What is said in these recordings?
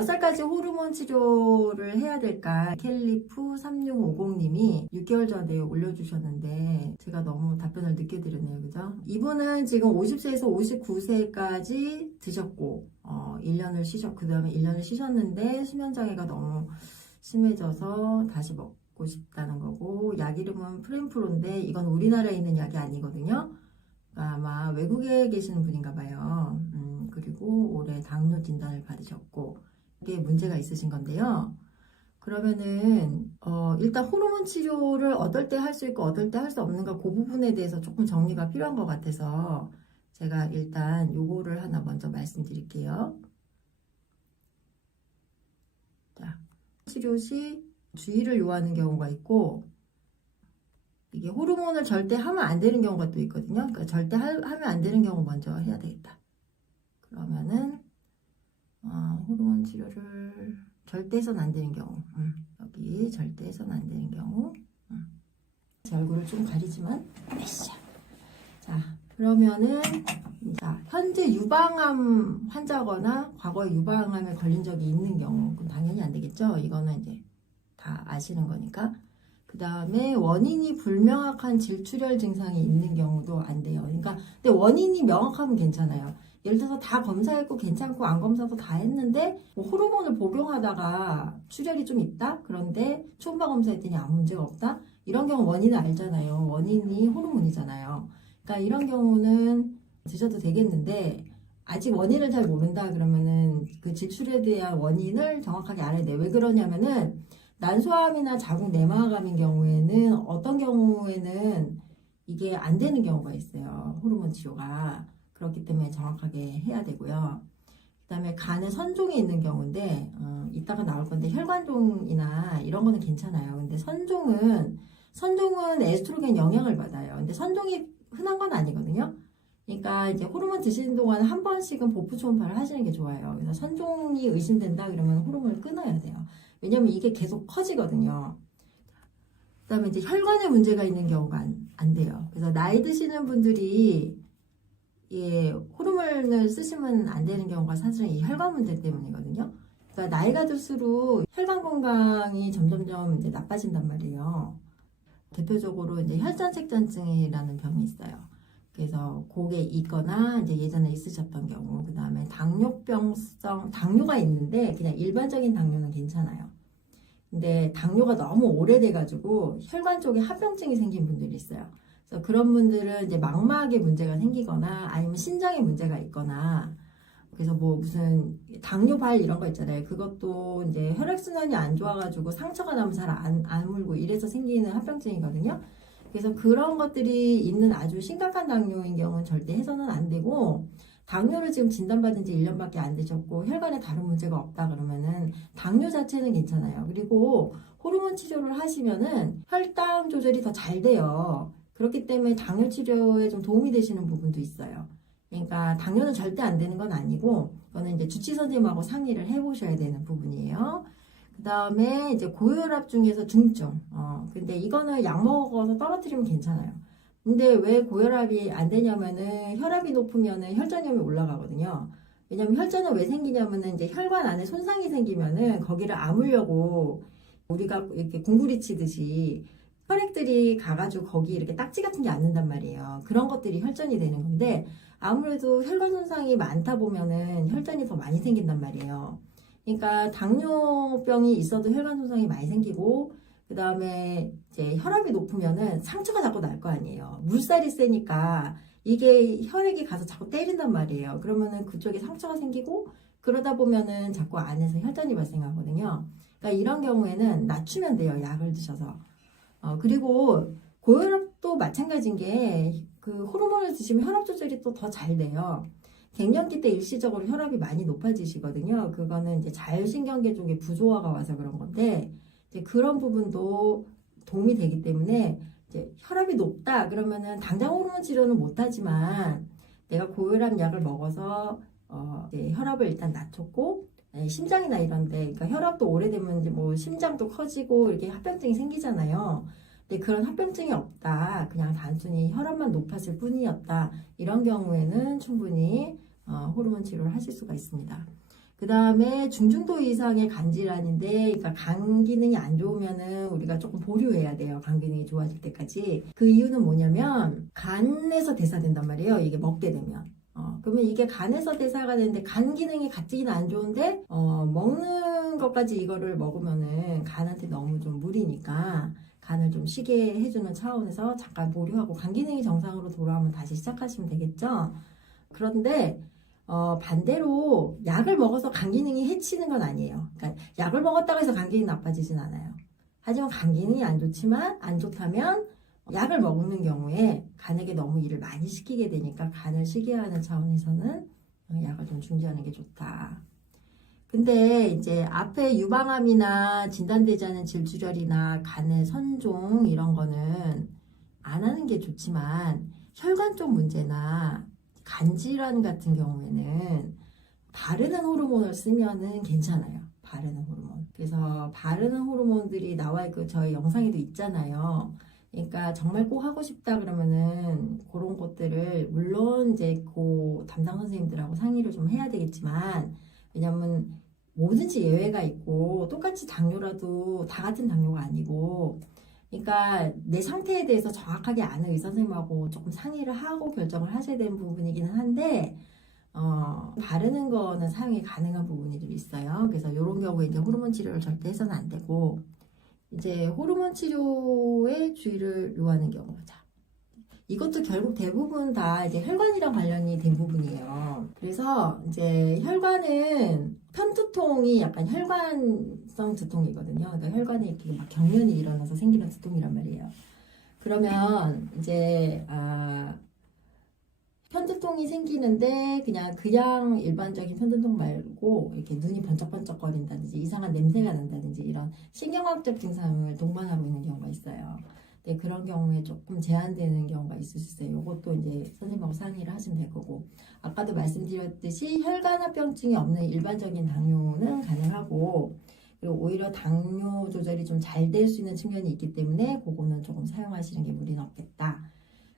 몇 살까지 호르몬 치료를 해야 될까? 캘리프 3650님이 6개월 전에 올려주셨는데 제가 너무 답변을 늦게 드렸네요. 그죠? 이분은 지금 50세에서 59세까지 드셨고 1년을 쉬셨고 그 다음에 1년을 쉬셨는데 수면장애가 너무 심해져서 다시 먹고 싶다는 거고, 약 이름은 프렌프로인데 이건 우리나라에 있는 약이 아니거든요. 그러니까 아마 외국에 계시는 분인가 봐요. 그리고 올해 당뇨 진단을 받으셨고 이게 문제가 있으신 건데요. 그러면은 일단 호르몬 치료를 어떨 때 할 수 있고 어떨 때 할 수 없는가, 그 부분에 대해서 조금 정리가 필요한 것 같아서 제가 일단 요거를 하나 먼저 말씀드릴게요. 자, 치료 시 주의를 요하는 경우가 있고, 이게 호르몬을 절대 하면 안 되는 경우가 또 있거든요. 그러니까 절대 하면 안 되는 경우 먼저 해야 되겠다. 그러면은 호르몬 치료를 절대 해서는 안 되는 경우, 여기 절대 해서는 안 되는 경우, 제 얼굴을 좀 가리지만, 자, 그러면은 자, 현재 유방암 환자거나 과거에 유방암에 걸린 적이 있는 경우, 그럼 당연히 안 되겠죠. 이거는 이제 다 아시는 거니까. 그 다음에 원인이 불명확한 질출혈 증상이 있는 경우도 안 돼요. 그러니까 근데 원인이 명확하면 괜찮아요. 예를 들어서 다 검사했고 괜찮고 안 검사도 다 했는데 뭐 호르몬을 복용하다가 출혈이 좀 있다? 그런데 초음파 검사했더니 아무 문제가 없다? 이런 경우 원인을 알잖아요. 원인이 호르몬이잖아요. 그러니까 이런 경우는 드셔도 되겠는데, 아직 원인을 잘 모른다 그러면은 그 질출에 대한 원인을 정확하게 알아야 돼요. 왜 그러냐면은 난소암이나 자궁 내막암인 경우에는 어떤 경우에는 이게 안 되는 경우가 있어요. 호르몬 치료가. 그렇기 때문에 정확하게 해야 되고요. 그 다음에 간에 선종이 있는 경우인데 이따가 나올 건데 혈관종이나 이런 거는 괜찮아요. 근데 선종은 에스트로겐 영향을 받아요. 근데 선종이 흔한 건 아니거든요. 그러니까 이제 호르몬 드시는 동안 한 번씩은 복부 초음파를 하시는 게 좋아요. 그래서 선종이 의심된다 그러면 호르몬을 끊어야 돼요. 왜냐면 이게 계속 커지거든요. 그 다음에 이제 혈관에 문제가 있는 경우가 안 돼요. 그래서 나이 드시는 분들이 호르몬을 쓰시면 안 되는 경우가 사실은 이 혈관 문제 때문이거든요. 그러니까 나이가 들수록 혈관 건강이 점점점 이제 나빠진단 말이에요. 대표적으로 이제 혈전색전증이라는 병이 있어요. 그래서 그게 있거나 이제 예전에 있으셨던 경우, 그 다음에 당뇨가 있는데 그냥 일반적인 당뇨는 괜찮아요. 근데 당뇨가 너무 오래돼가지고 혈관 쪽에 합병증이 생긴 분들이 있어요. 그래서 그런 분들은 이제 망막에 문제가 생기거나 아니면 신장에 문제가 있거나, 그래서 뭐 무슨 당뇨발 이런 거 있잖아요. 그것도 이제 혈액순환이 안 좋아가지고 상처가 나면 잘 안 물고 이래서 생기는 합병증이거든요. 그래서 그런 것들이 있는 아주 심각한 당뇨인 경우는 절대 해서는 안 되고, 당뇨를 지금 진단받은 지 1년밖에 안 되셨고 혈관에 다른 문제가 없다 그러면은 당뇨 자체는 괜찮아요. 그리고 호르몬 치료를 하시면은 혈당 조절이 더 잘 돼요. 그렇기 때문에 당뇨 치료에 좀 도움이 되시는 부분도 있어요. 그러니까 당뇨는 절대 안 되는 건 아니고, 그거는 이제 주치 선생님하고 상의를 해보셔야 되는 부분이에요. 그 다음에 이제 고혈압 중에서 중증. 근데 이거는 약 먹어서 떨어뜨리면 괜찮아요. 근데 왜 고혈압이 안 되냐면은 혈압이 높으면은 혈전염이 올라가거든요. 왜냐면 혈전은 왜 생기냐면은 이제 혈관 안에 손상이 생기면은 거기를 아물려고 우리가 이렇게 궁구리 치듯이 혈액들이 가가지고 거기 이렇게 딱지 같은 게 앉는단 말이에요. 그런 것들이 혈전이 되는 건데, 아무래도 혈관 손상이 많다 보면은 혈전이 더 많이 생긴단 말이에요. 그러니까 당뇨병이 있어도 혈관 손상이 많이 생기고, 그 다음에 이제 혈압이 높으면은 상처가 자꾸 날 거 아니에요. 물살이 세니까 이게 혈액이 가서 자꾸 때린단 말이에요. 그러면은 그쪽에 상처가 생기고, 그러다 보면은 자꾸 안에서 혈전이 발생하거든요. 그러니까 이런 경우에는 낮추면 돼요. 약을 드셔서. 그리고 고혈압도 마찬가지인 게 그 호르몬을 드시면 혈압 조절이 또 더 잘 돼요. 갱년기 때 일시적으로 혈압이 많이 높아지시거든요. 그거는 이제 자율신경계 쪽에 부조화가 와서 그런 건데, 이제 그런 부분도 도움이 되기 때문에 이제 혈압이 높다 그러면은 당장 호르몬 치료는 못하지만 내가 고혈압 약을 먹어서 이제 혈압을 일단 낮췄고, 심장이나 이런데, 그러니까 혈압도 오래되면 이제 뭐 심장도 커지고 이렇게 합병증이 생기잖아요. 근데 그런 합병증이 없다, 그냥 단순히 혈압만 높았을 뿐이었다, 이런 경우에는 충분히 호르몬 치료를 하실 수가 있습니다. 그 다음에 중증도 이상의 간 질환인데, 그러니까 간 기능이 안 좋으면은 우리가 조금 보류해야 돼요. 간 기능이 좋아질 때까지. 그 이유는 뭐냐면, 간에서 대사된단 말이에요. 이게 먹게 되면. 그러면 이게 간에서 대사가 되는데, 간 기능이 가뜩이나 안 좋은데, 먹는 것까지 이거를 먹으면은 간한테 너무 좀 무리니까, 간을 좀 쉬게 해주는 차원에서 잠깐 보류하고, 간 기능이 정상으로 돌아오면 다시 시작하시면 되겠죠? 그런데, 반대로 약을 먹어서 간 기능이 해치는 건 아니에요. 그러니까 약을 먹었다고 해서 간 기능이 나빠지진 않아요. 하지만 간 기능이 안 좋다면 약을 먹는 경우에 간에게 너무 일을 많이 시키게 되니까 간을 쉬게 하는 차원에서는 약을 좀 중지하는 게 좋다. 근데 이제 앞에 유방암이나 진단되지 않은 질출혈이나 간의 선종 이런 거는 안 하는 게 좋지만 혈관 쪽 문제나 간질환 같은 경우에는 바르는 호르몬을 쓰면은 괜찮아요. 바르는 호르몬. 그래서 바르는 호르몬들이 나와 있고 저희 영상에도 있잖아요. 그러니까 정말 꼭 하고 싶다 그러면은 그런 것들을 물론 이제 그 담당 선생님들하고 상의를 좀 해야 되겠지만 왜냐면 뭐든지 예외가 있고 똑같이 당뇨라도 다 같은 당뇨가 아니고 그러니까 내 상태에 대해서 정확하게 아는 의사 선생님하고 조금 상의를 하고 결정을 하셔야 되는 부분이기는 한데 바르는 거는 사용이 가능한 부분이 좀 있어요. 그래서 이런 경우에 이제 호르몬 치료를 절대 해서는 안 되고 이제 호르몬 치료에 주의를 요하는 경우죠. 이것도 결국 대부분 다 이제 혈관이랑 관련이 된 부분이에요. 그래서 이제 혈관은 편두통이 약간 혈관성 두통이거든요. 그러니까 혈관에 이렇게 막 경련이 일어나서 생기는 두통이란 말이에요. 그러면 이제 편두통이 생기는데 그냥 일반적인 편두통 말고 이렇게 눈이 번쩍번쩍거린다든지 이상한 냄새가 난다든지 이런 신경학적 증상을 동반하고 있는 경우가 있어요. 네, 그런 경우에 조금 제한되는 경우가 있을 수 있어요. 이것도 이제 선생님하고 상의를 하시면 될 거고 아까도 말씀드렸듯이 혈관합병증이 없는 일반적인 당뇨는 가능하고 그리고 오히려 당뇨 조절이 좀 잘 될 수 있는 측면이 있기 때문에 그거는 조금 사용하시는 게 무리는 없겠다.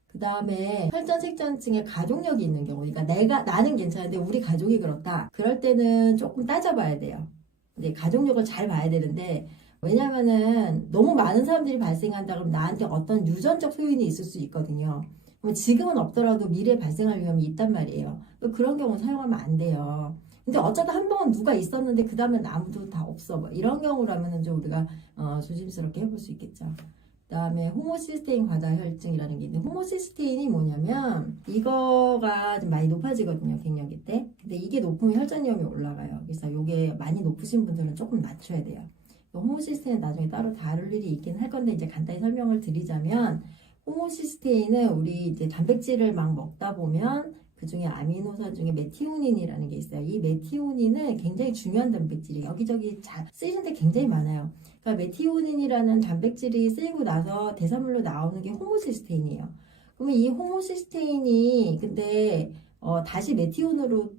그 다음에 혈전색전증에 가족력이 있는 경우, 그러니까 나는 괜찮은데 우리 가족이 그렇다. 그럴 때는 조금 따져봐야 돼요. 근데 가족력을 잘 봐야 되는데 왜냐면은 너무 많은 사람들이 발생한다 그러면 나한테 어떤 유전적 소인이 있을 수 있거든요. 그럼 지금은 없더라도 미래에 발생할 위험이 있단 말이에요. 그런 경우 사용하면 안 돼요. 근데 어쩌다 한 번은 누가 있었는데 그 다음엔 아무도 다 없어. 뭐 이런 경우라면은 좀 우리가 조심스럽게 해볼 수 있겠죠. 그 다음에 호모시스테인 과다혈증이라는 게 있는데 호모시스테인이 뭐냐면 이거가 좀 많이 높아지거든요. 갱년기 때. 근데 이게 높으면 혈전 위험이 올라가요. 그래서 이게 많이 높으신 분들은 조금 낮춰야 돼요. 호모시스테인 나중에 따로 다룰 일이 있긴 할 건데 이제 간단히 설명을 드리자면 호모시스테인은 우리 이제 단백질을 막 먹다 보면 그 중에 아미노산 중에 메티오닌이라는 게 있어요. 이 메티오닌은 굉장히 중요한 단백질이 여기저기 쓰이는데 굉장히 많아요. 그러니까 메티오닌이라는 단백질이 쓰이고 나서 대사물로 나오는 게 호모시스테인이에요. 그러면 이 호모시스테인이 근데 다시 메티온으로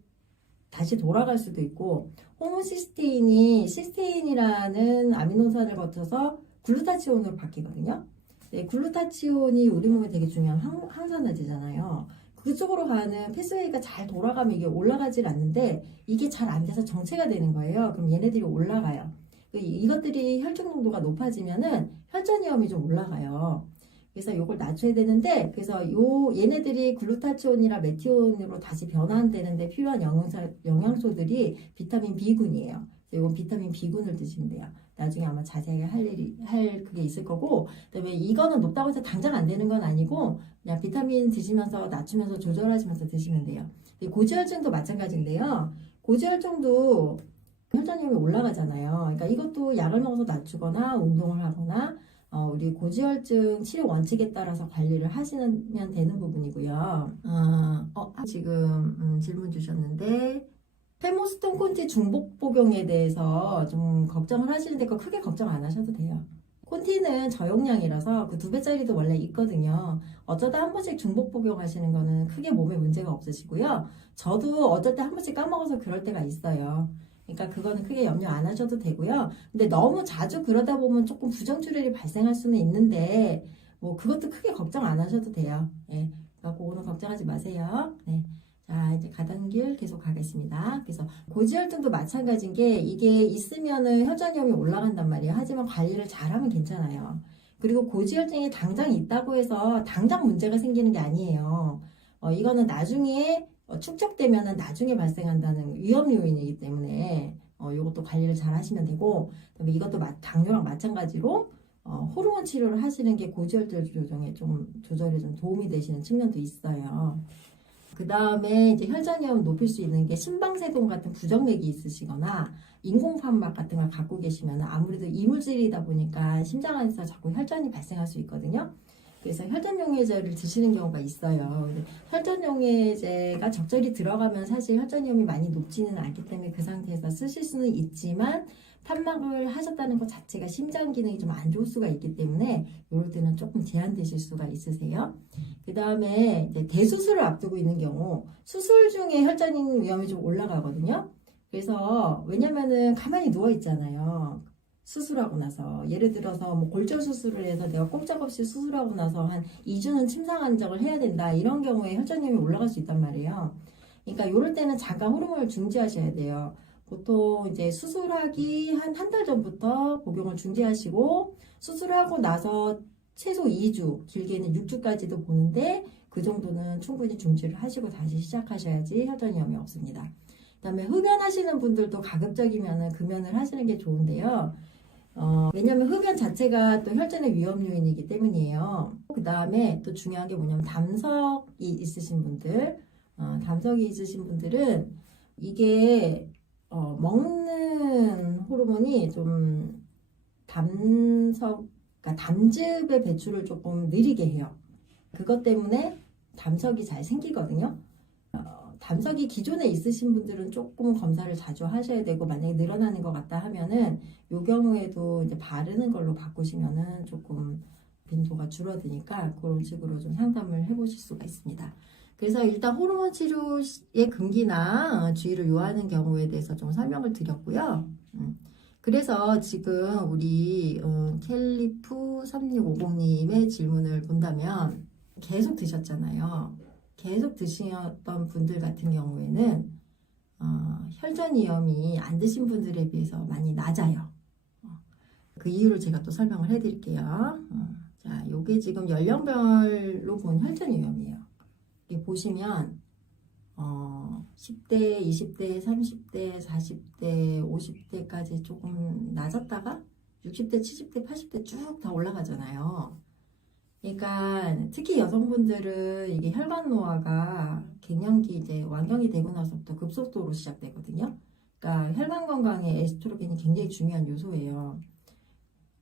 다시 돌아갈 수도 있고 호모시스테인이 시스테인이라는 아미노산을 거쳐서 글루타치온으로 바뀌거든요. 네, 글루타치온이 우리 몸에 되게 중요한 항산화제잖아요. 그쪽으로 가는 패스웨이가 잘 돌아가면 이게 올라가질 않는데 이게 잘 안 돼서 정체가 되는 거예요. 그럼 얘네들이 올라가요. 이것들이 혈중 농도가 높아지면은 혈전 위험이 좀 올라가요. 그래서 이걸 낮춰야 되는데 그래서 얘네들이 글루타치온이나 메티온으로 다시 변환되는데 필요한 영양소들이 비타민 B군이에요. 이건 비타민 B군을 드시면 돼요. 나중에 아마 자세하게 할 그게 있을 거고 그다음에 이거는 높다고 해서 당장 안 되는 건 아니고 그냥 비타민 드시면서 낮추면서 조절하시면서 드시면 돼요. 고지혈증도 마찬가지인데요. 고지혈증도 혈전염이 올라가잖아요. 그러니까 이것도 약을 먹어서 낮추거나 운동을 하거나 우리 고지혈증 치료 원칙에 따라서 관리를 하시면 되는 부분이고요. 지금 질문 주셨는데 페모스톤 콘티 중복 복용에 대해서 좀 걱정을 하시는데 그거 크게 걱정 안 하셔도 돼요. 콘티는 저용량이라서 그 2배짜리도 원래 있거든요. 어쩌다 한 번씩 중복 복용하시는 거는 크게 몸에 문제가 없으시고요. 저도 어쩔 때 한 번씩 까먹어서 그럴 때가 있어요. 그러니까 그거는 크게 염려 안 하셔도 되고요. 근데 너무 자주 그러다 보면 조금 부정출혈이 발생할 수는 있는데 뭐 그것도 크게 걱정 안 하셔도 돼요. 예. 그러니까 그거는 걱정하지 마세요. 네. 자, 이제 가던 길 계속 가겠습니다. 그래서 고지혈증도 마찬가지인 게 이게 있으면은 혈전염이 올라간단 말이에요. 하지만 관리를 잘하면 괜찮아요. 그리고 고지혈증이 당장 있다고 해서 당장 문제가 생기는 게 아니에요. 이거는 나중에 축적되면은 나중에 발생한다는 위험 요인이기 때문에 이것도 관리를 잘 하시면 되고, 그다음에 이것도 당뇨랑 마찬가지로 호르몬 치료를 하시는 게 고지혈증 조절에 좀 도움이 되시는 측면도 있어요. 그 다음에 이제 혈전염 높일 수 있는 게 심방세동 같은 부정맥이 있으시거나 인공판막 같은 걸 갖고 계시면 아무래도 이물질이다 보니까 심장 안에서 자꾸 혈전이 발생할 수 있거든요. 그래서 혈전용해제를 드시는 경우가 있어요. 근데 혈전용해제가 적절히 들어가면 사실 혈전염이 많이 높지는 않기 때문에 그 상태에서 쓰실 수는 있지만 판막을 하셨다는 것 자체가 심장 기능이 좀 안 좋을 수가 있기 때문에 이럴 때는 조금 제한되실 수가 있으세요. 그 다음에 대수술을 앞두고 있는 경우 수술 중에 혈전 위험이 좀 올라가거든요. 그래서 왜냐면은 가만히 누워 있잖아요. 수술하고 나서 예를 들어서 뭐 골절 수술을 해서 내가 꼼짝없이 수술하고 나서 한 2주는 침상 안정을 해야 된다, 이런 경우에 혈전염이 올라갈 수 있단 말이에요. 그러니까 이럴 때는 잠깐 호르몬을 중지하셔야 돼요. 보통 이제 수술하기 한 달 전부터 복용을 중지하시고 수술하고 나서 최소 2주, 길게는 6주까지도 보는데 그 정도는 충분히 중지를 하시고 다시 시작하셔야지 혈전염이 없습니다. 그 다음에 흡연하시는 분들도 가급적이면 금연을 하시는 게 좋은데요. 왜냐면 흡연 자체가 또 혈전의 위험 요인이기 때문이에요. 그 다음에 또 중요한 게 뭐냐면 담석이 있으신 분들, 담석이 있으신 분들은 이게 먹는 호르몬이 좀 그러니까 담즙의 배출을 조금 느리게 해요. 그것 때문에 담석이 잘 생기거든요. 담석이 기존에 있으신 분들은 조금 검사를 자주 하셔야 되고, 만약에 늘어나는 것 같다 하면은 이 경우에도 이제 바르는 걸로 바꾸시면은 조금 빈도가 줄어드니까 그런 식으로 좀 상담을 해보실 수가 있습니다. 그래서 일단 호르몬 치료의 금기나 주의를 요하는 경우에 대해서 좀 설명을 드렸고요. 그래서 지금 우리 캘리프 3650님의 질문을 본다면 계속 드셨잖아요. 계속 드셨던 분들 같은 경우에는 혈전 위험이 안 드신 분들에 비해서 많이 낮아요. 그 이유를 제가 또 설명을 해드릴게요. 자, 요게 지금 연령별로 본 혈전 위험이에요. 여기 보시면 10대, 20대, 30대, 40대, 50대까지 조금 낮았다가 60대, 70대, 80대 쭉 다 올라가잖아요. 그러니까 특히 여성분들은 이게 혈관 노화가 갱년기 이제 완경이 되고 나서부터 급속도로 시작되거든요. 그러니까 혈관 건강에 에스트로겐이 굉장히 중요한 요소예요.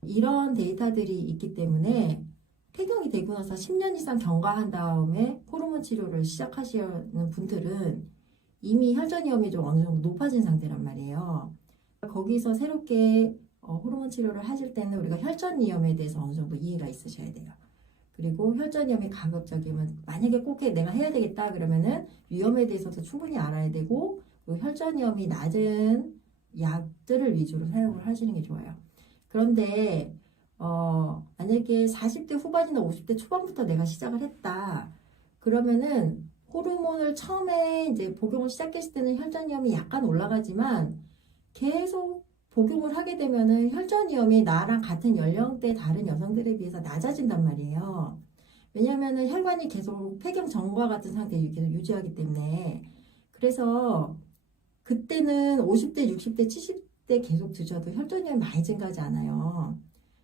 이런 데이터들이 있기 때문에 폐경이 되고 나서 10년 이상 경과한 다음에 호르몬 치료를 시작하시는 분들은 이미 혈전 위험이 좀 어느 정도 높아진 상태란 말이에요. 거기서 새롭게 호르몬 치료를 하실 때는 우리가 혈전 위험에 대해서 어느 정도 이해가 있으셔야 돼요. 그리고 혈전 위험이 가급적이면 만약에 꼭 내가 해야 되겠다 그러면은 위험에 대해서도 충분히 알아야 되고, 그리고 혈전 위험이 낮은 약들을 위주로 사용을 하시는 게 좋아요. 그런데 만약에 40대 후반이나 50대 초반부터 내가 시작을 했다 그러면은 호르몬을 처음에 이제 복용을 시작했을 때는 혈전 위험이 약간 올라가지만 계속 복용을 하게 되면은 혈전 위험이 나랑 같은 연령대 다른 여성들에 비해서 낮아진단 말이에요. 왜냐면은 혈관이 계속 폐경 전과 같은 상태를 계속 유지하기 때문에. 그래서 그때는 50대, 60대, 70대 계속 드셔도 혈전 위험이 많이 증가하지 않아요.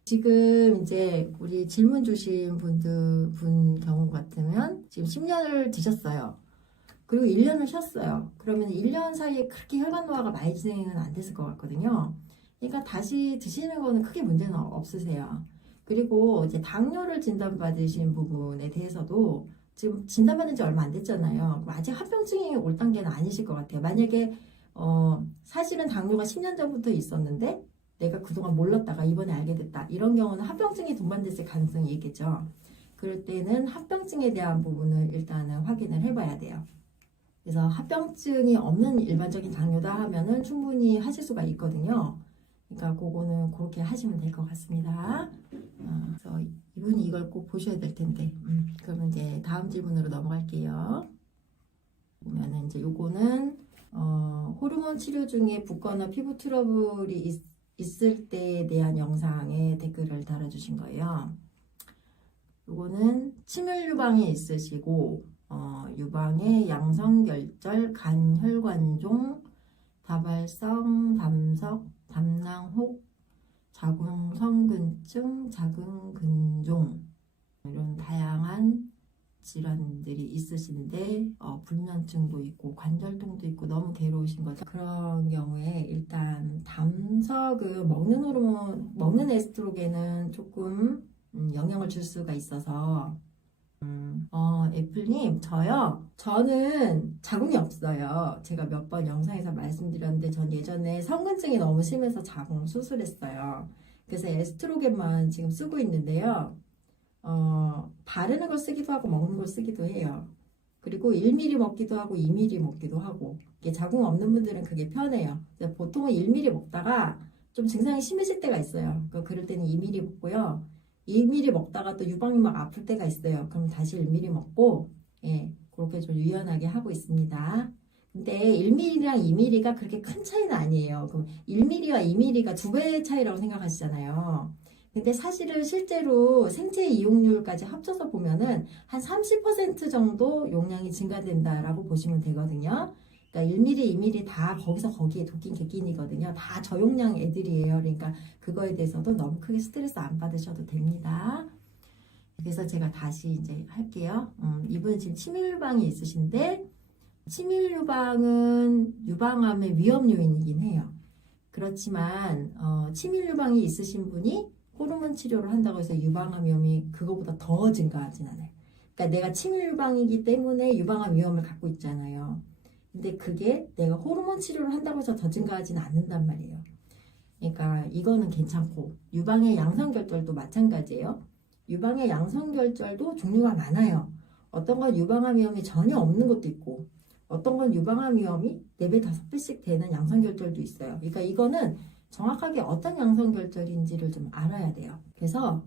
지금 이제 우리 질문 주신 분 경우 같으면 지금 10년을 드셨어요. 그리고 1년을 쉬었어요. 그러면 1년 사이에 그렇게 혈관 노화가 많이 진행은 안 됐을 것 같거든요. 그러니까 다시 드시는 거는 크게 문제는 없으세요. 그리고 이제 당뇨를 진단받으신 부분에 대해서도 지금 진단받은 지 얼마 안 됐잖아요. 아직 합병증이 올 단계는 아니실 것 같아요. 만약에 사실은 당뇨가 10년 전부터 있었는데 내가 그동안 몰랐다가 이번에 알게 됐다, 이런 경우는 합병증이 동반됐을 가능성이 있겠죠. 그럴 때는 합병증에 대한 부분을 일단은 확인을 해봐야 돼요. 그래서 합병증이 없는 일반적인 당뇨다 하면은 충분히 하실 수가 있거든요. 그러니까 그거는 그렇게 하시면 될 것 같습니다. 그래서 이분이 이걸 꼭 보셔야 될 텐데. 그러면 이제 다음 질문으로 넘어갈게요. 보면은 이제 요거는 호르몬 치료 중에 붓거나 피부 트러블이 있을 때에 대한 영상에 댓글을 달아주신 거예요. 요거는 침울 유방이 있으시고 유방에 양성결절, 간혈관종, 다발성, 담석, 담낭혹, 자궁성근증, 자궁근종 이런 다양한 질환들이 있으신데 불면증도 있고 관절통도 있고 너무 괴로우신 거죠. 그런 경우에 일단 담석은 먹는 호르몬, 먹는 에스트로겐은 조금 영향을 줄 수가 있어서 애플님 저는 자궁이 없어요. 제가 몇 번 영상에서 말씀드렸는데 전 예전에 성근증이 너무 심해서 자궁 수술했어요. 그래서 에스트로겐만 지금 쓰고 있는데요. 바르는 걸 쓰기도 하고 먹는 걸 쓰기도 해요. 그리고 1ml 먹기도 하고 2ml 먹기도 하고 이게 자궁 없는 분들은 그게 편해요. 보통은 1ml 먹다가 좀 증상이 심해질 때가 있어요. 그럴 때는 2ml 먹고요. 2ml 먹다가 또 유방이 막 아플 때가 있어요. 그럼 다시 1ml 먹고 그렇게 좀 유연하게 하고 있습니다. 근데 1ml랑 2ml가 그렇게 큰 차이는 아니에요. 그럼 1ml와 2ml가 2배의 차이라고 생각하시잖아요. 근데 사실은 실제로 생체 이용률까지 합쳐서 보면은 한 30% 정도 용량이 증가된다라고 보시면 되거든요. 그러니까 1ml, 2ml 다 거기에 도끼인 객긴이거든요. 다 저용량 애들이에요. 그러니까 그거에 대해서도 너무 크게 스트레스 안 받으셔도 됩니다. 그래서 제가 다시 이제 할게요. 이분은 지금 침울 유방이 있으신데 침울 유방은 유방암의 위험 요인이긴 해요. 그렇지만 침울 유방이 있으신 분이 호르몬 치료를 한다고 해서 유방암 위험이 그거보다 더 증가하진 않아요. 그러니까 내가 침울 유방이기 때문에 유방암 위험을 갖고 있잖아요. 근데 그게 내가 호르몬 치료를 한다고 해서 더 증가하지는 않는단 말이에요. 그러니까 이거는 괜찮고 유방의 양성결절도 마찬가지예요. 유방의 양성결절도 종류가 많아요. 어떤 건 유방암 위험이 전혀 없는 것도 있고 어떤 건 유방암 위험이 4배, 5배씩 되는 양성결절도 있어요. 그러니까 이거는 정확하게 어떤 양성결절인지를 좀 알아야 돼요. 그래서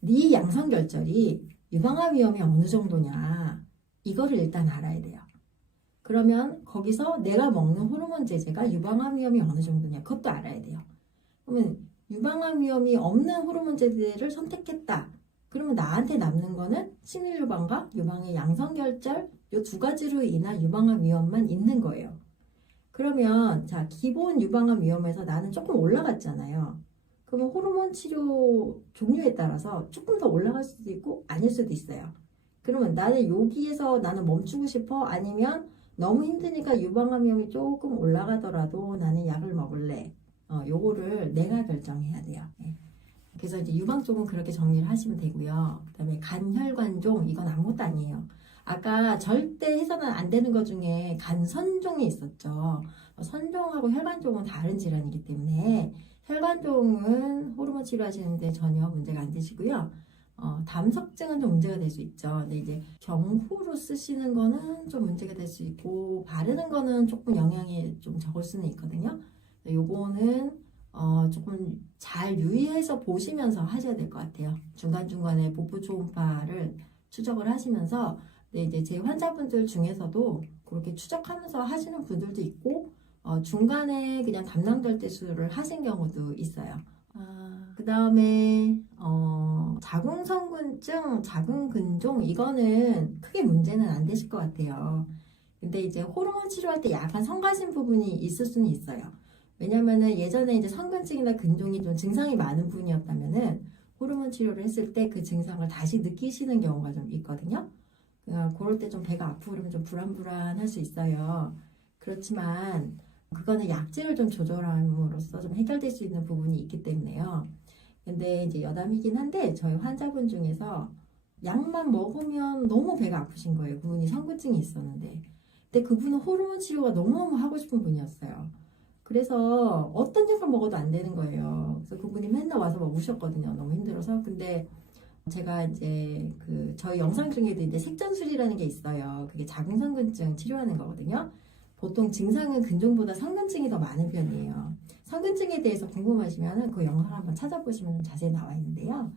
네 양성결절이 유방암 위험이 어느 정도냐 이거를 일단 알아야 돼요. 그러면 거기서 내가 먹는 호르몬 제제가 유방암 위험이 어느 정도냐 그것도 알아야 돼요. 그러면 유방암 위험이 없는 호르몬 제제를 선택했다. 그러면 나한테 남는 거는 침울 유방과 유방의 양성결절 이 2가지로 인한 유방암 위험만 있는 거예요. 그러면 자 기본 유방암 위험에서 나는 조금 올라갔잖아요. 그러면 호르몬 치료 종류에 따라서 조금 더 올라갈 수도 있고 아닐 수도 있어요. 그러면 나는 여기에서 나는 멈추고 싶어? 아니면 너무 힘드니까 유방암 위험이 조금 올라가더라도 나는 약을 먹을래? 요거를 내가 결정해야 돼요. 그래서 이제 유방 쪽은 그렇게 정리를 하시면 되고요. 그 다음에 간혈관종 이건 아무것도 아니에요. 아까 절대 해서는 안 되는 것 중에 간선종이 있었죠. 선종하고 혈관종은 다른 질환이기 때문에 혈관종은 호르몬 치료하시는데 전혀 문제가 안 되시고요. 담석증은 좀 문제가 될 수 있죠. 근데 이제 경후로 쓰시는 거는 좀 문제가 될 수 있고 바르는 거는 조금 영향이 좀 적을 수는 있거든요. 요거는 조금 잘 유의해서 보시면서 하셔야 될 것 같아요. 중간중간에 복부 초음파를 추적을 하시면서 이제 제 환자분들 중에서도 그렇게 추적하면서 하시는 분들도 있고 중간에 그냥 담낭절제술을 하신 경우도 있어요. 그 다음에 자궁성근증, 자궁근종 이거는 크게 문제는 안 되실 것 같아요. 근데 이제 호르몬 치료할 때 약간 성가신 부분이 있을 수는 있어요. 왜냐면은 예전에 이제 성근증이나 근종이 좀 증상이 많은 분이었다면은 호르몬 치료를 했을 때 그 증상을 다시 느끼시는 경우가 좀 있거든요. 그럴 때 좀 배가 아프고 그러면 좀 불안불안할 수 있어요. 그렇지만 그거는 약질을 좀 조절함으로써 좀 해결될 수 있는 부분이 있기 때문에요. 근데 이제 여담이긴 한데 저희 환자분 중에서 약만 먹으면 너무 배가 아프신 거예요. 그분이 성근증이 있었는데. 근데 그분은 호르몬 치료가 너무너무 하고 싶은 분이었어요. 그래서 어떤 약을 먹어도 안 되는 거예요. 그래서 그분이 맨날 와서 막 우셨거든요. 너무 힘들어서. 근데 제가 이제 저희 영상 중에도 이제 색전술이라는 게 있어요. 그게 자궁성근증 치료하는 거거든요. 보통 증상은 근종보다 성근증이 더 많은 편이에요. 성근증에 대해서 궁금하시면 그 영상 한번 찾아보시면 자세히 나와 있는데요.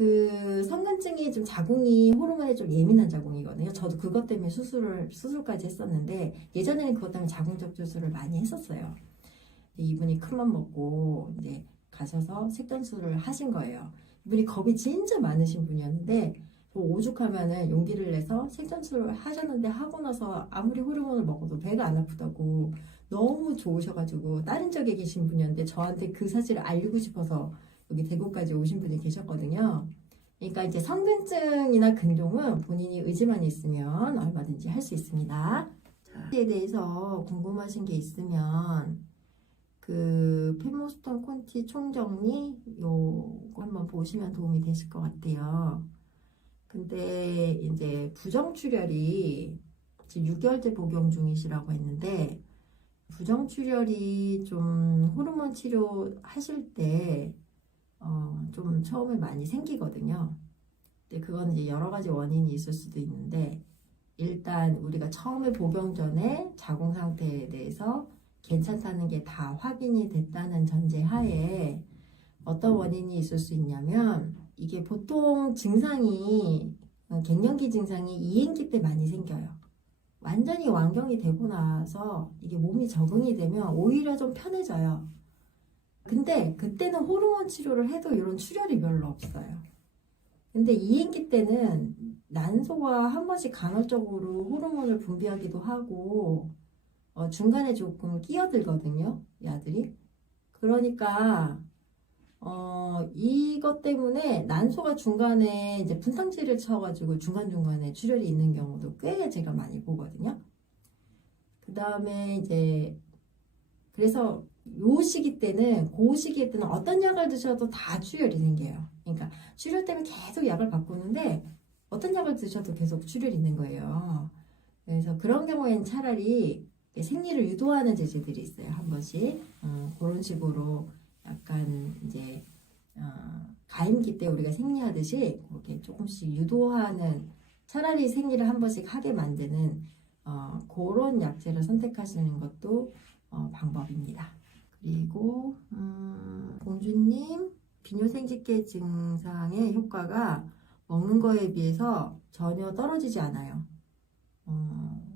그 성근증이 좀 자궁이 호르몬에 좀 예민한 자궁이거든요. 저도 그것 때문에 수술까지 했었는데 예전에는 그것 때문에 자궁적 수술을 많이 했었어요. 이분이 큰맘 먹고 이제 가셔서 색전수를 하신 거예요. 이분이 겁이 진짜 많으신 분이었는데 오죽하면은 용기를 내서 색전수를 하셨는데 하고 나서 아무리 호르몬을 먹어도 배가 안 아프다고 너무 좋으셔가지고 다른 지역에 계신 분이었는데 저한테 그 사실을 알리고 싶어서 여기 대구까지 오신 분이 계셨거든요. 그러니까 이제 성근증이나 근종은 본인이 의지만 있으면 얼마든지 할 수 있습니다. 에 대해서 궁금하신 게 있으면 그 페모스톤 콘티 총정리 요거 한번 보시면 도움이 되실 것 같아요. 근데 이제 부정출혈이 지금 6개월째 복용 중이시라고 했는데 부정출혈이 좀 호르몬 치료 하실 때 좀 처음에 많이 생기거든요. 근데 그건 이제 여러 가지 원인이 있을 수도 있는데 일단 우리가 처음에 복용 전에 자궁 상태에 대해서 괜찮다는 게 다 확인이 됐다는 전제 하에 어떤 원인이 있을 수 있냐면 이게 보통 증상이 갱년기 증상이 이행기 때 많이 생겨요. 완전히 완경이 되고 나서 이게 몸이 적응이 되면 오히려 좀 편해져요. 근데 그때는 호르몬 치료를 해도 이런 출혈이 별로 없어요. 근데 이행기 때는 난소가 한 번씩 간헐적으로 호르몬을 분비하기도 하고 중간에 조금 끼어들거든요, 이 아들이. 그러니까 이것 때문에 난소가 중간에 이제 분탕질을 쳐가지고 중간중간에 출혈이 있는 경우도 꽤 제가 많이 보거든요. 그 다음에 이제 그래서 요 시기 때는 그 시기에 때는 어떤 약을 드셔도 다 출혈이 생겨요. 그러니까 출혈 때문에 계속 약을 바꾸는데 어떤 약을 드셔도 계속 출혈이 있는 거예요. 그래서 그런 경우에는 차라리 생리를 유도하는 제제들이 있어요. 한 번씩 그런 식으로 약간 이제 가임기 때 우리가 생리하듯이 그렇게 조금씩 유도하는 차라리 생리를 한 번씩 하게 만드는 그런 약제를 선택하시는 것도 방법입니다. 그리고 공주님 비뇨생식계 증상의 효과가 먹는 거에 비해서 전혀 떨어지지 않아요.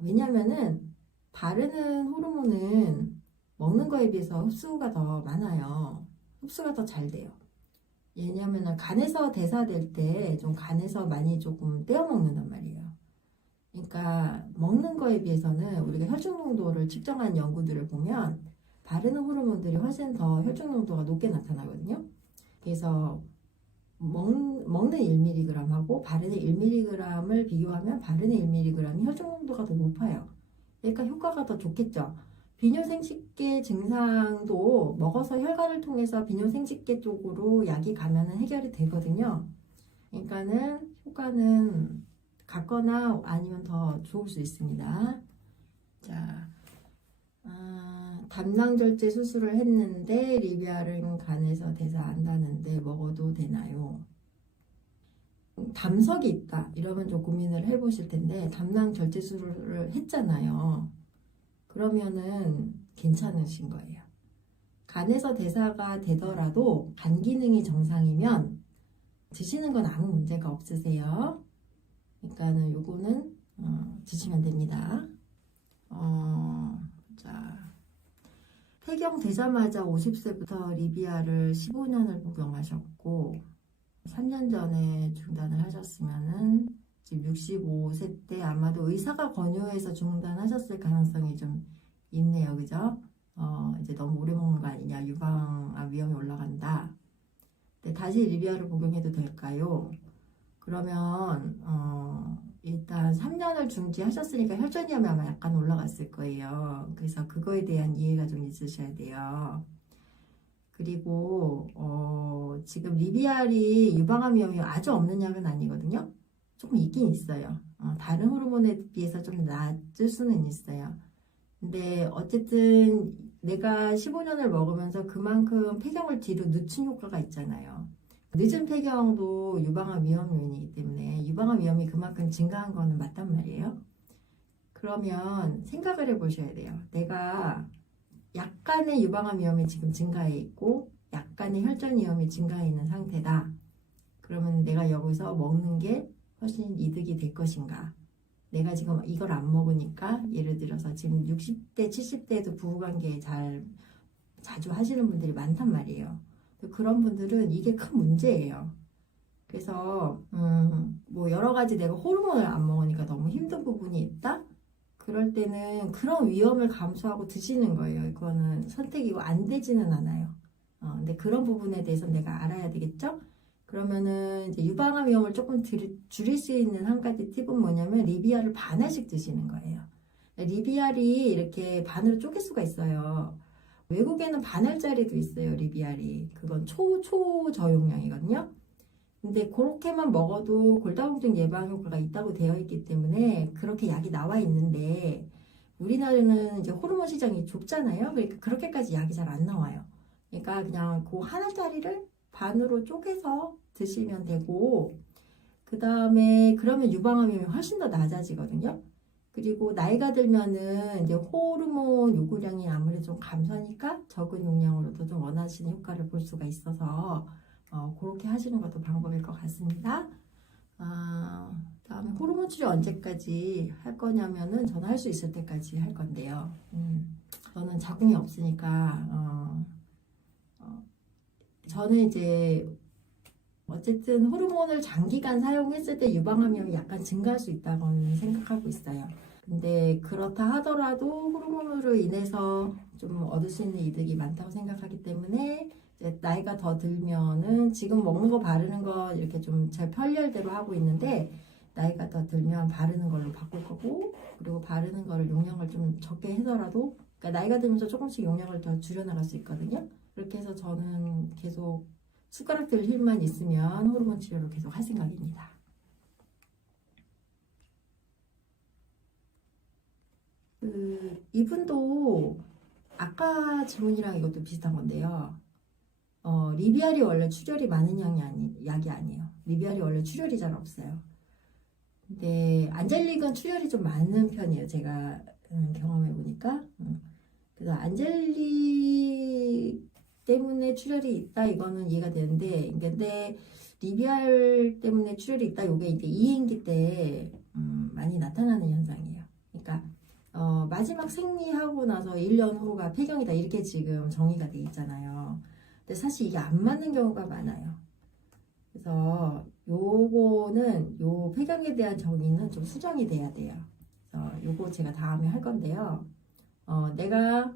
왜냐면은 바르는 호르몬은 먹는 거에 비해서 흡수가 더 많아요. 흡수가 더 잘 돼요. 왜냐면은 간에서 대사될 때 좀 간에서 많이 조금 떼어 먹는단 말이에요. 그러니까 먹는 거에 비해서는 우리가 혈중 농도를 측정한 연구들을 보면 바르는 호르몬들이 훨씬 더 혈중 농도가 높게 나타나거든요. 그래서 먹는 1mg하고 바르는 1mg을 비교하면 바르는 1mg이 혈중 농도가 더 높아요. 그러니까 효과가 더 좋겠죠. 비뇨생식계 증상도 먹어서 혈관을 통해서 비뇨생식계 쪽으로 약이 가면은 해결이 되거든요. 그러니까는 효과는 같거나 아니면 더 좋을 수 있습니다. 자, 담낭절제 수술을 했는데 리비아른 간에서 대사한다는데 먹어도 되나요? 담석이 있다 이러면 좀 고민을 해보실 텐데 담낭절제 수술을 했잖아요. 그러면은 괜찮으신 거예요. 간에서 대사가 되더라도 간 기능이 정상이면 드시는 건 아무 문제가 없으세요. 그러니까는 요거는 드시면 됩니다. 자, 폐경 되자마자 50세부터 리비아를 15년을 복용하셨고 3년 전에 중단을 하셨으면은 지금 65세 때 아마도 의사가 권유해서 중단하셨을 가능성이 좀 있네요. 그죠? 이제 너무 오래 먹는 거 아니냐, 유방암 위험이 올라간다. 근데 다시 리비아를 복용해도 될까요? 그러면 일단 3년을 중지하셨으니까 혈전위험이 아마 약간 올라갔을 거예요. 그래서 그거에 대한 이해가 좀 있으셔야 돼요. 그리고 지금 리비알이 유방암 위험이 아주 없는 약은 아니거든요. 조금 있긴 있어요. 다른 호르몬에 비해서 좀 낮을 수는 있어요. 근데 어쨌든 내가 15년을 먹으면서 그만큼 폐경을 뒤로 늦춘 효과가 있잖아요. 늦은 폐경도 유방암 위험 요인이기 때문에 유방암 위험이 그만큼 증가한 거는 맞단 말이에요. 그러면 생각을 해보셔야 돼요. 내가 약간의 유방암 위험이 지금 증가해 있고 약간의 혈전 위험이 증가해 있는 상태다. 그러면 내가 여기서 먹는 게 훨씬 이득이 될 것인가? 내가 지금 이걸 안 먹으니까 예를 들어서 지금 60대, 70대에도 부부관계 자주 하시는 분들이 많단 말이에요. 그런 분들은 이게 큰 문제예요. 그래서 뭐 여러 가지 내가 호르몬을 안 먹으니까 너무 힘든 부분이 있다? 그럴 때는 그런 위험을 감수하고 드시는 거예요. 이거는 선택이고 안 되지는 않아요. 근데 그런 부분에 대해서 내가 알아야 되겠죠? 그러면은 이제 유방암 위험을 조금 줄일 수 있는 한 가지 팁은 뭐냐면 리비알을 반알씩 드시는 거예요. 리비알이 이렇게 반으로 쪼갤 수가 있어요. 외국에는 반알짜리도 있어요, 리비알이. 그건 초저용량이거든요. 근데 그렇게만 먹어도 골다공증 예방 효과가 있다고 되어 있기 때문에 그렇게 약이 나와 있는데 우리나라는 이제 호르몬 시장이 좁잖아요. 그러니까 그렇게까지 약이 잘 안 나와요. 그러니까 그냥 그 한 알짜리를 반으로 쪼개서 드시면 되고 그 다음에 그러면 유방암이 훨씬 더 낮아지거든요. 그리고 나이가 들면은 이제 호르몬 요구량이 아무래도 좀 감소하니까 적은 용량으로도 좀 원하시는 효과를 볼 수가 있어서 그렇게 하시는 것도 방법일 것 같습니다. 다음에 호르몬 치료 언제까지 할 거냐면은 저는 할 수 있을 때까지 할 건데요. 저는 자궁이 없으니까 저는 이제 어쨌든 호르몬을 장기간 사용했을 때 유방암 위험이 약간 증가할 수 있다고 생각하고 있어요. 근데 그렇다 하더라도 호르몬으로 인해서 좀 얻을 수 있는 이득이 많다고 생각하기 때문에 이제 나이가 더 들면은 지금 먹는 거 바르는 거 이렇게 좀 제 편리할대로 하고 있는데 나이가 더 들면 바르는 걸로 바꿀 거고 그리고 바르는 거를 용량을 좀 적게 해서라도 그러니까 나이가 들면서 조금씩 용량을 더 줄여나갈 수 있거든요. 그렇게 해서 저는 계속 숟가락 들 힘만 있으면 호르몬 치료를 계속 할 생각입니다. 이분도 아까 질문이랑 이것도 비슷한 건데요. 리비알이 원래 출혈이 많은 약이 아니에요. 리비알이 원래 출혈이 잘 없어요. 근데 안젤릭은 출혈이 좀 많은 편이에요. 제가 경험해 보니까. 그래서 안젤릭 때문에 출혈이 있다 이거는 이해가 되는데 근데 리비알 때문에 출혈이 있다 이게 이제 이행기 때 많이 나타나는 현상이에요. 그러니까 마지막 생리하고 나서 1년 후가 폐경이다 이렇게 지금 정의가 돼 있잖아요. 근데 사실 이게 안 맞는 경우가 많아요. 그래서 요거는 요 폐경에 대한 정의는 좀 수정이 돼야 돼요. 그래서 요거 제가 다음에 할 건데요. 내가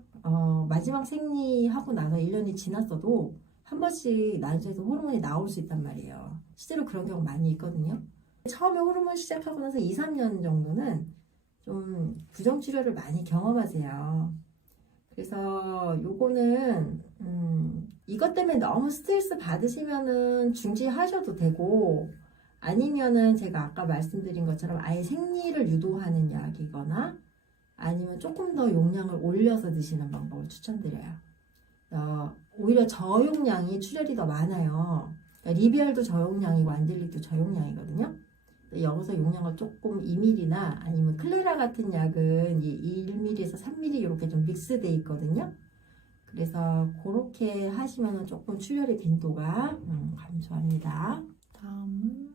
마지막 생리하고 나서 1년이 지났어도 한 번씩 난소에서 호르몬이 나올 수 있단 말이에요. 실제로 그런 경우 많이 있거든요. 처음에 호르몬 시작하고 나서 2, 3년 정도는 좀 부정치료를 많이 경험하세요. 그래서 요거는 이것 때문에 너무 스트레스 받으시면은 중지하셔도 되고 아니면은 제가 아까 말씀드린 것처럼 아예 생리를 유도하는 약이거나 아니면 조금 더 용량을 올려서 드시는 방법을 추천드려요. 오히려 저용량이 출혈이 더 많아요. 그러니까 리비알도 저용량이고 안젤릭도 저용량이거든요. 여기서 용량을 조금 2ml나 아니면 클레라 같은 약은 1ml에서 3ml 이렇게 좀 믹스되어 있거든요. 그래서 그렇게 하시면 조금 출혈의 빈도가 감소합니다. 다음은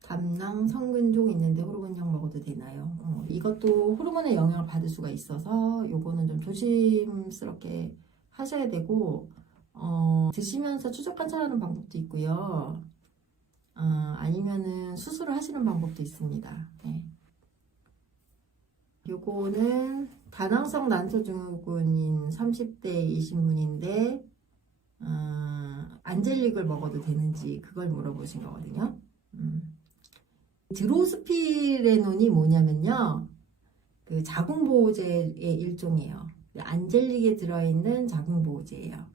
담낭 성근종 있는데 호르몬약 먹어도 되나요? 이것도 호르몬의 영향을 받을 수가 있어서 요거는 좀 조심스럽게 하셔야 되고 드시면서 추적 관찰하는 방법도 있고요. 아니면은 수술을 하시는 방법도 있습니다. 네. 요거는 다낭성 난소증후군인 30대이신 분인데 안젤릭을 먹어도 되는지 그걸 물어보신 거거든요. 드로스피레논이 뭐냐면요, 그 자궁보호제의 일종이에요. 안젤릭에 들어있는 자궁보호제예요.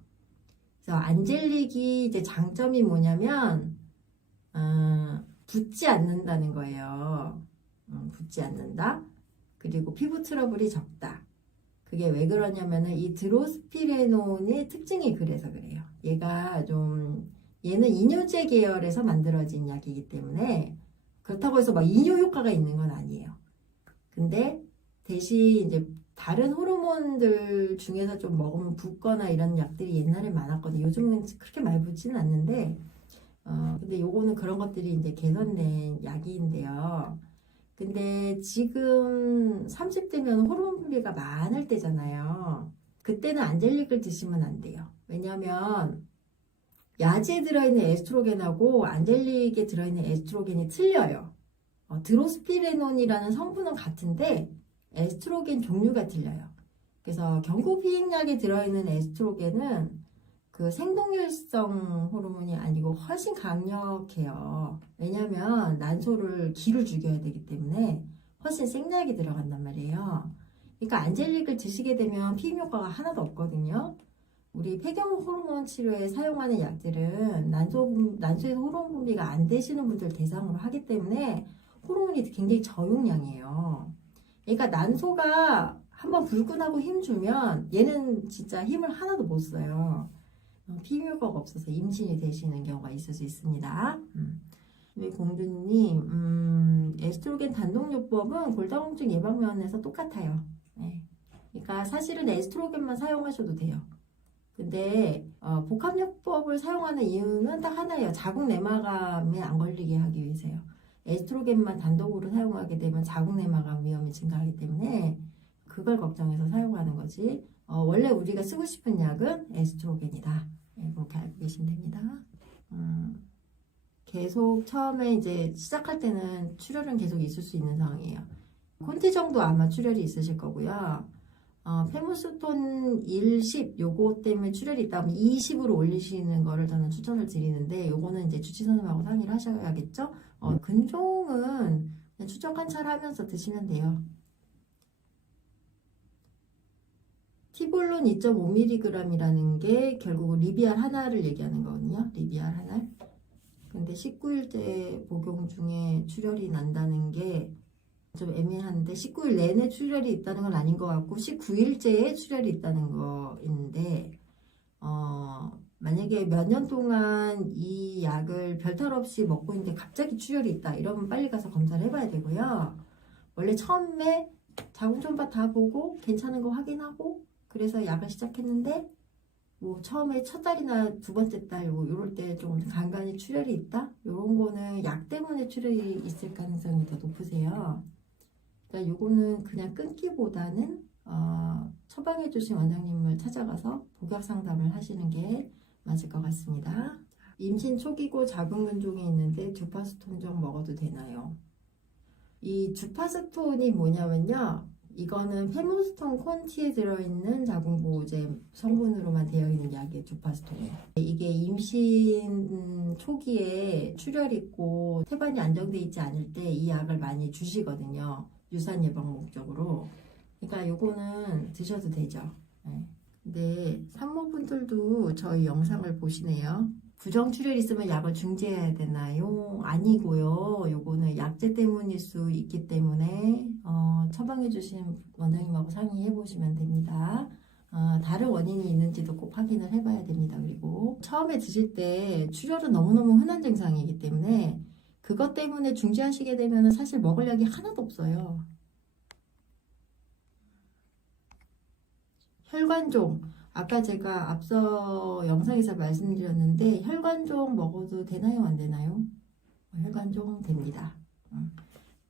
그래서 안젤릭이 이제 장점이 뭐냐면 붓지 않는다는 거예요. 붓지 않는다. 그리고 피부 트러블이 적다. 그게 왜 그러냐면은 이 드로스피레논의 특징이 그래서 그래요. 얘는 이뇨제 계열에서 만들어진 약이기 때문에 그렇다고 해서 막 이뇨 효과가 있는 건 아니에요. 근데 대신 이제 다른 호르몬들 중에서 좀 먹으면 붓거나 이런 약들이 옛날에 많았거든요. 요즘은 그렇게 많이 붓지는 않는데, 근데 요거는 그런 것들이 이제 개선된 약인데요. 근데 지금 30대면 호르몬 분비가 많을 때잖아요. 그때는 안젤릭을 드시면 안 돼요. 왜냐면 야채에 들어있는 에스트로겐하고 안젤릭에 들어있는 에스트로겐이 틀려요. 드로스피레논이라는 성분은 같은데 에스트로겐 종류가 틀려요. 그래서 경구비행약에 들어있는 에스트로겐은 그 생동일성 호르몬이 아니고 훨씬 강력해요. 왜냐면 난소를 기를 죽여야 되기 때문에 훨씬 생약이 들어간단 말이에요. 그러니까 안젤릭을 드시게 되면 피임 효과가 하나도 없거든요. 우리 폐경 호르몬 치료에 사용하는 약들은 난소에서 호르몬 분비가 안 되시는 분들 대상으로 하기 때문에 호르몬이 굉장히 저용량이에요. 그러니까 난소가 한번 불끈하고 힘주면 얘는 진짜 힘을 하나도 못 써요. 피임 효과가 없어서 임신이 되시는 경우가 있을 수 있습니다. 우리 공주님, 에스트로겐 단독요법은 골다공증 예방 면에서 똑같아요. 네. 그러니까 사실은 에스트로겐만 사용하셔도 돼요. 근데 복합요법을 사용하는 이유는 딱 하나예요. 자궁 내막암에 안 걸리게 하기 위해서요. 에스트로겐만 단독으로 사용하게 되면 자궁 내막암 위험이 증가하기 때문에 그걸 걱정해서 사용하는 거지. 원래 우리가 쓰고 싶은 약은 에스트로겐이다. 네, 그렇게 알고 계시면 됩니다. 계속 처음에 이제 시작할 때는 출혈은 계속 있을 수 있는 상황이에요. 콘티 정도 아마 출혈이 있으실 거고요. 페모스톤 1, 10 요거 때문에 출혈이 있다면 20으로 올리시는 거를 저는 추천을 드리는데 요거는 이제 주치 선생님하고 상의를 하셔야겠죠. 근종은 그냥 추적 관찰하면서 드시면 돼요. 티볼론 2.5mg이라는 게 결국 리비알 하나를 얘기하는 거거든요. 리비알 하나. 근데 19일째 복용 중에 출혈이 난다는 게 좀 애매한데 19일 내내 출혈이 있다는 건 아닌 것 같고 19일째에 출혈이 있다는 거인데 만약에 몇 년 동안 이 약을 별탈 없이 먹고 있는데 갑자기 출혈이 있다 이러면 빨리 가서 검사를 해봐야 되고요. 원래 처음에 자궁 초음파 다 보고 괜찮은 거 확인하고 그래서 약을 시작했는데 뭐 처음에 첫 달이나 두 번째 달 뭐 이럴 때 좀 간간히 출혈이 있다 이런 거는 약 때문에 출혈이 있을 가능성이 더 높으세요. 그러니까 요거는 그냥 끊기보다는 처방해 주신 원장님을 찾아가서 복약 상담을 하시는 게 맞을 것 같습니다. 임신 초기고 자궁 근종이 있는데 주파스톤정 먹어도 되나요? 이 주파스톤이 뭐냐면요. 이거는 페모스톤 콘티에 들어있는 자궁보호제 성분으로만 되어 있는 약이에요. 주파스톤이에요. 이게 임신 초기에 출혈 있고 태반이 안정돼 있지 않을 때 이 약을 많이 주시거든요. 유산 예방 목적으로. 그러니까 요거는 드셔도 되죠. 네. 근데 산모분들도 저희 영상을 보시네요. 부정출혈 있으면 약을 중지해야 되나요? 아니고요. 요거는 약제 때문일 수 있기 때문에 처방해 주신 원장님하고 상의해 보시면 됩니다. 다른 원인이 있는지도 꼭 확인을 해봐야 됩니다. 그리고 처음에 드실 때 출혈은 너무너무 흔한 증상이기 때문에 그것 때문에 중지하시게 되면 사실 먹을 약이 하나도 없어요. 혈관종. 아까 제가 앞서 영상에서 말씀드렸는데 혈관종 먹어도 되나요? 안 되나요? 혈관종 됩니다.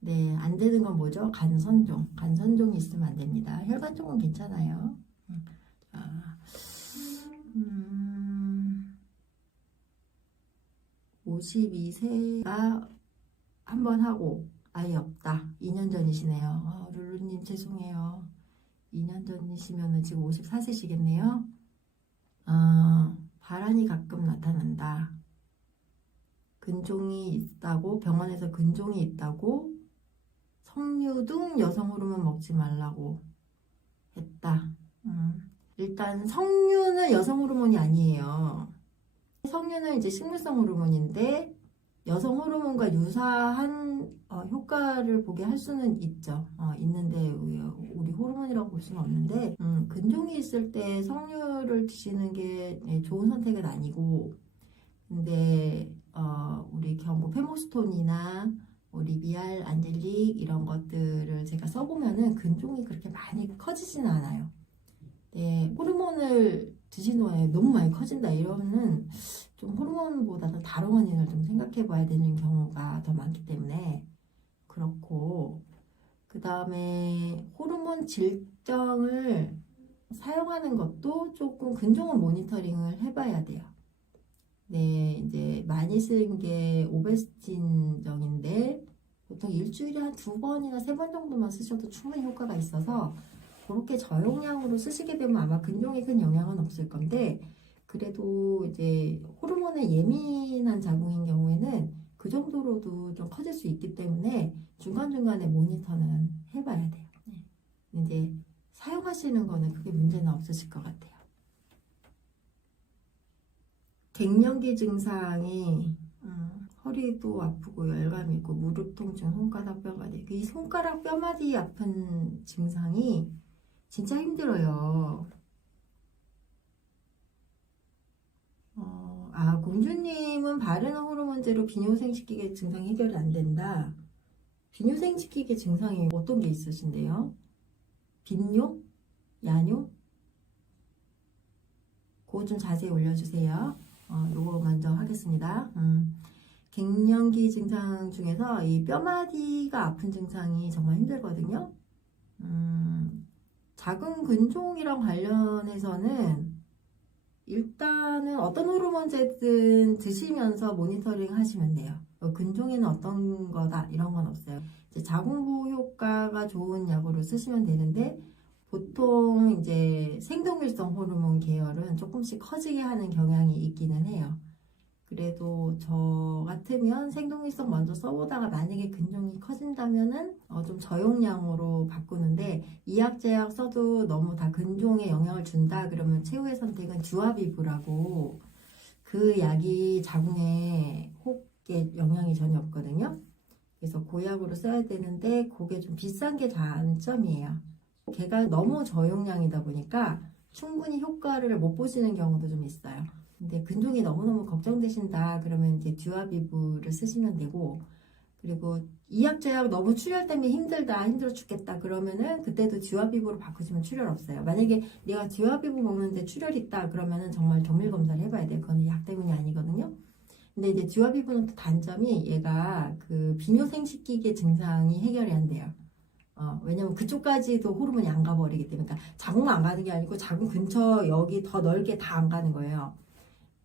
네, 안 되는 건 뭐죠? 간선종. 간선종이 있으면 안 됩니다. 혈관종은 괜찮아요. 52세가 한 번 하고 아예 없다. 2년 전이시네요. 룰루님 죄송해요. 2년 전이시면 지금 54세시겠네요. 발한이 가끔 나타난다. 근종이 있다고, 병원에서 근종이 있다고, 석류 등 여성 호르몬 먹지 말라고 했다. 일단 석류는 여성 호르몬이 아니에요. 석류는 이제 식물성 호르몬인데 여성 호르몬과 유사한 효과를 보게 할 수는 있죠. 있는데 우리 호르몬이라고 볼 수는 없는데 근종이 있을 때 석류를 드시는 게 좋은 선택은 아니고 근데 우리 경고 페모스톤이나 뭐 리비알, 안젤릭 이런 것들을 제가 써보면은 근종이 그렇게 많이 커지지는 않아요. 네, 호르몬을 드신 후에 너무 많이 커진다 이러면은 좀 호르몬보다는 다른 원인을 좀 생각해 봐야 되는 경우가 더 많기 때문에 그렇고, 그 다음에 호르몬 질정을 사용하는 것도 조금 근종은 모니터링을 해봐야 돼요. 네, 이제 많이 쓰는 게 오베스틴정인데 보통 일주일에 한 2번이나 3번 정도만 쓰셔도 충분히 효과가 있어서 그렇게 저용량으로 쓰시게 되면 아마 근종에 큰 영향은 없을 건데, 그래도 이제 호르몬에 예민한 자궁인 경우에는 그 정도로도 좀 커질 수 있기 때문에 중간중간에 모니터는 해봐야 돼요. 네. 이제 사용하시는 거는 크게 문제는 없으실 것 같아요. 갱년기 증상이 허리도 아프고 열감이 있고 무릎 통증, 손가락 뼈마디. 이 손가락 뼈마디 아픈 증상이 진짜 힘들어요. 공주님은 바르는 호르몬제로 비뇨생식기계 증상 해결이 안 된다. 비뇨생식기계 증상이 어떤 게 있으신데요? 빈뇨? 야뇨? 그거 좀 자세히 올려주세요. 요거 먼저 하겠습니다. 갱년기 증상 중에서 이 뼈마디가 아픈 증상이 정말 힘들거든요. 자궁 근종이랑 관련해서는 일단은 어떤 호르몬제든 드시면서 모니터링 하시면 돼요. 근종에는 어떤 거다 이런 건 없어요. 이제 자궁보호 효과가 좋은 약으로 쓰시면 되는데, 보통 이제 생동일성 호르몬 계열은 조금씩 커지게 하는 경향이 있기는 해요. 그래도 저 같으면 생동일성 먼저 써보다가 만약에 근종이 커진다면은 좀 저용량으로 바꾸는데, 이약제약 써도 너무 다 근종에 영향을 준다 그러면 최후의 선택은 듀아비브라고, 그 약이 자궁에 혹에 영향이 전혀 없거든요. 그래서 그 약으로 써야 되는데 그게 좀 비싼 게 단점이에요. 걔가 너무 저용량이다 보니까 충분히 효과를 못 보시는 경우도 좀 있어요. 근데 근종이 너무너무 걱정되신다 그러면 이제 듀아비브를 쓰시면 되고, 그리고 이약제약 너무 출혈 때문에 힘들어 죽겠다 그러면은 그때도 듀아비브로 바꾸시면 출혈 없어요. 만약에 내가 듀아비브 먹는데 출혈 있다 그러면은 정말 정밀 검사를 해봐야 돼요. 그건 약 때문이 아니거든요. 근데 이제 듀아비브는 또 단점이 얘가 그 비뇨생식기계 증상이 해결이 안 돼요. 왜냐면 그쪽까지도 호르몬이 안 가버리기 때문에. 그러니까 자궁만 안 가는 게 아니고 자궁 근처 여기 더 넓게 다 안 가는 거예요.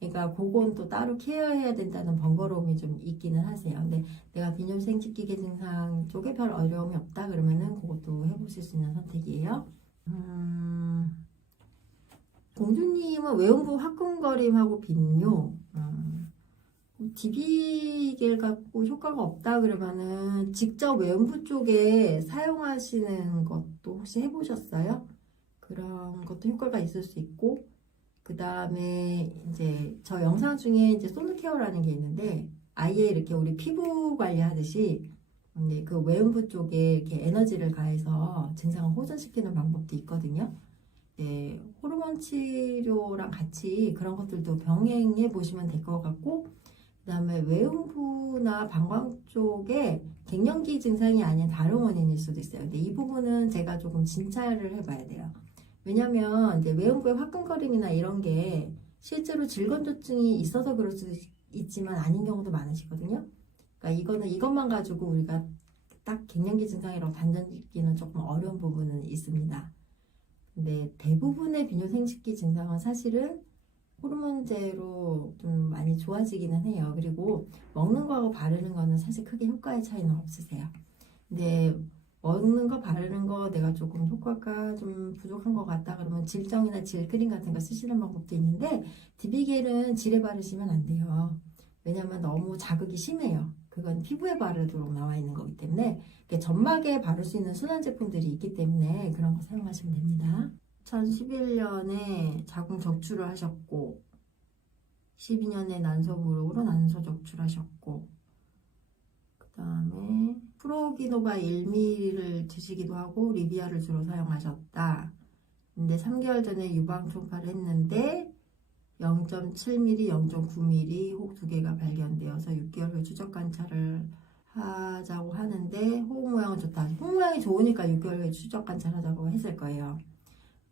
그러니까 그건 또 따로 케어해야 된다는 번거로움이 좀 있기는 하세요. 근데 내가 비뇨생식기계 증상 쪽에 별 어려움이 없다 그러면은 그것도 해보실 수 있는 선택이에요. 공주님은 외음부 화끈거림하고 빈뇨, DB겔 갖고 효과가 없다 그러면은 직접 외음부 쪽에 사용하시는 것도 혹시 해보셨어요? 그런 것도 효과가 있을 수 있고, 그 다음에 이제 저 영상 중에 이제 솔드케어라는 게 있는데, 아예 이렇게 우리 피부 관리하듯이 이제 그 외음부 쪽에 이렇게 에너지를 가해서 증상을 호전시키는 방법도 있거든요. 네, 호르몬 치료랑 같이 그런 것들도 병행해 보시면 될 것 같고, 그 다음에 외음부나 방광 쪽에 갱년기 증상이 아닌 다른 원인일 수도 있어요. 근데 이 부분은 제가 조금 진찰을 해봐야 돼요. 왜냐면 이제 외음부의 화끈거림이나 이런 게 실제로 질건조증이 있어서 그럴 수도 있지만 아닌 경우도 많으시거든요. 그러니까 이것만 가지고 우리가 딱 갱년기 증상이라고 단정짓기는 조금 어려운 부분은 있습니다. 근데 대부분의 비뇨생식기 증상은 사실은 호르몬제로 좀 많이 좋아지기는 해요. 그리고 먹는 거하고 바르는 거는 사실 크게 효과의 차이는 없으세요. 근데 먹는 거 바르는 거 내가 조금 효과가 좀 부족한 것 같다 그러면 질정이나 질크림 같은 거 쓰시는 방법도 있는데, 디비겔은 질에 바르시면 안 돼요. 왜냐면 너무 자극이 심해요. 그건 피부에 바르도록 나와 있는 거기 때문에. 점막에 바를 수 있는 순한 제품들이 있기 때문에 그런 거 사용하시면 됩니다. 2011년에 자궁 적출을 하셨고, 12년에 난소부록으로 난소 적출하셨고, 그 다음에 프로기노바 1ml를 드시기도 하고 리비아를 주로 사용하셨다. 근데 3개월 전에 유방 초음파를 했는데 0.7mm, 0.9mm 혹 두 개가 발견되어서 6개월 후 추적 관찰을 하자고 하는데 호흡 모양은 좋다. 호흡 모양이 좋으니까 6개월 후에 추적 관찰하자고 했을 거예요.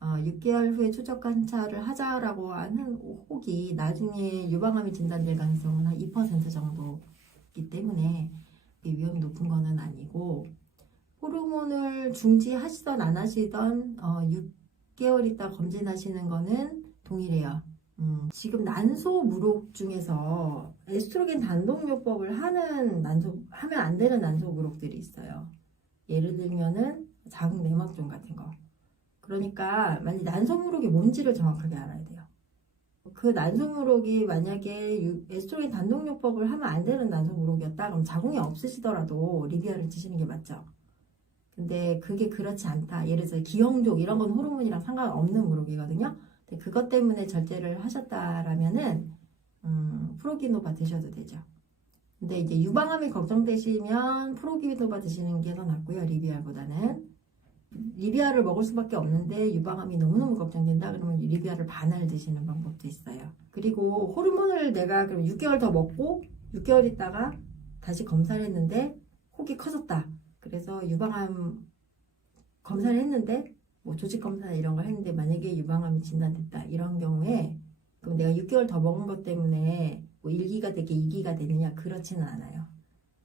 6개월 후에 추적 관찰을 하자라고 하는 혹이 나중에 유방암이 진단될 가능성은 한 2% 정도이기 때문에 위험이 높은 거는 아니고, 호르몬을 중지하시던 안 하시던 6개월 있다 검진하시는 거는 동일해요. 지금 난소무록 중에서 에스트로겐 단독요법을 하면 안 되는 난소무록들이 있어요. 예를 들면은 자궁 내막종 같은 거. 그러니까 만약 난소무록이 뭔지를 정확하게 알아야 돼요. 그 난소무록이 만약에 에스트로겐 단독요법을 하면 안 되는 난소무록이었다 그럼 자궁이 없으시더라도 리비아를 드시는 게 맞죠. 근데 그게 그렇지 않다. 예를 들어서 기형족 이런 건 호르몬이랑 상관없는 무록이거든요. 근데 그것 때문에 절제를 하셨다라면은 프로기노바 드셔도 되죠. 근데 이제 유방암이 걱정되시면 프로기노바 드시는 게 더 낫고요. 리비알보다는. 리비아를 먹을 수밖에 없는데 유방암이 너무너무 걱정된다 그러면 리비아를 반알 드시는 방법도 있어요. 그리고 호르몬을 내가 그럼 6개월 더 먹고 6개월 있다가 다시 검사를 했는데 혹이 커졌다. 그래서 유방암 검사를 했는데 뭐 조직 검사나 이런 걸 했는데 만약에 유방암이 진단됐다 이런 경우에 그럼 내가 6개월 더 먹은 것 때문에 뭐 1기가 되게 2기가 되느냐 그렇지는 않아요.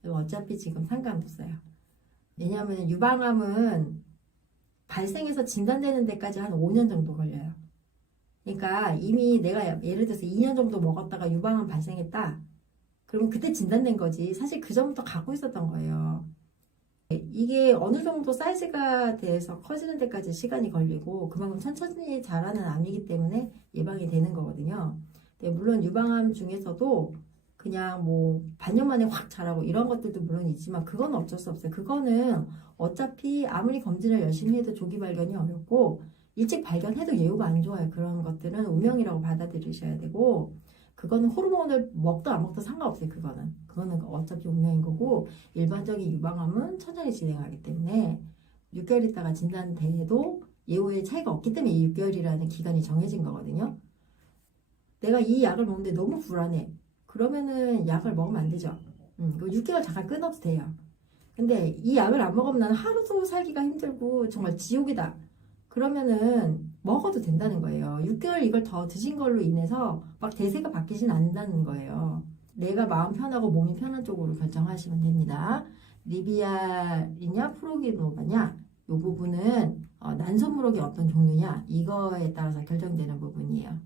어차피 지금 상관없어요. 왜냐하면 유방암은 발생해서 진단되는 데까지 한 5년 정도 걸려요. 그러니까 이미 내가 예를 들어서 2년 정도 먹었다가 유방암 발생했다. 그러면 그때 진단된 거지. 사실 그 전부터 갖고 있었던 거예요. 이게 어느 정도 사이즈가 돼서 커지는 데까지 시간이 걸리고 그만큼 천천히 자라는 암이기 때문에 예방이 되는 거거든요. 물론 유방암 중에서도 그냥 뭐 반년 만에 확 자라고 이런 것들도 물론 있지만 그건 어쩔 수 없어요. 그거는 어차피 아무리 검진을 열심히 해도 조기 발견이 어렵고 일찍 발견해도 예후가 안 좋아요. 그런 것들은 운명이라고 받아들이셔야 되고 그거는 호르몬을 먹든 안 먹든 상관없어요. 그거는 어차피 운명인 거고 일반적인 유방암은 천천히 진행하기 때문에 6개월 있다가 진단돼도 예후에 차이가 없기 때문에 이 6개월이라는 기간이 정해진 거거든요. 내가 이 약을 먹는데 너무 불안해. 그러면은 약을 먹으면 안 되죠. 6개월 잠깐 끊어도 돼요. 근데 이 약을 안 먹으면 나는 하루도 살기가 힘들고 정말 지옥이다. 그러면은 먹어도 된다는 거예요. 6개월 이걸 더 드신 걸로 인해서 막 대세가 바뀌진 않는다는 거예요. 내가 마음 편하고 몸이 편한 쪽으로 결정하시면 됩니다. 리비알이냐 프로기노바냐 이 부분은 난소무록이 어떤 종류냐 이거에 따라서 결정되는 부분이에요.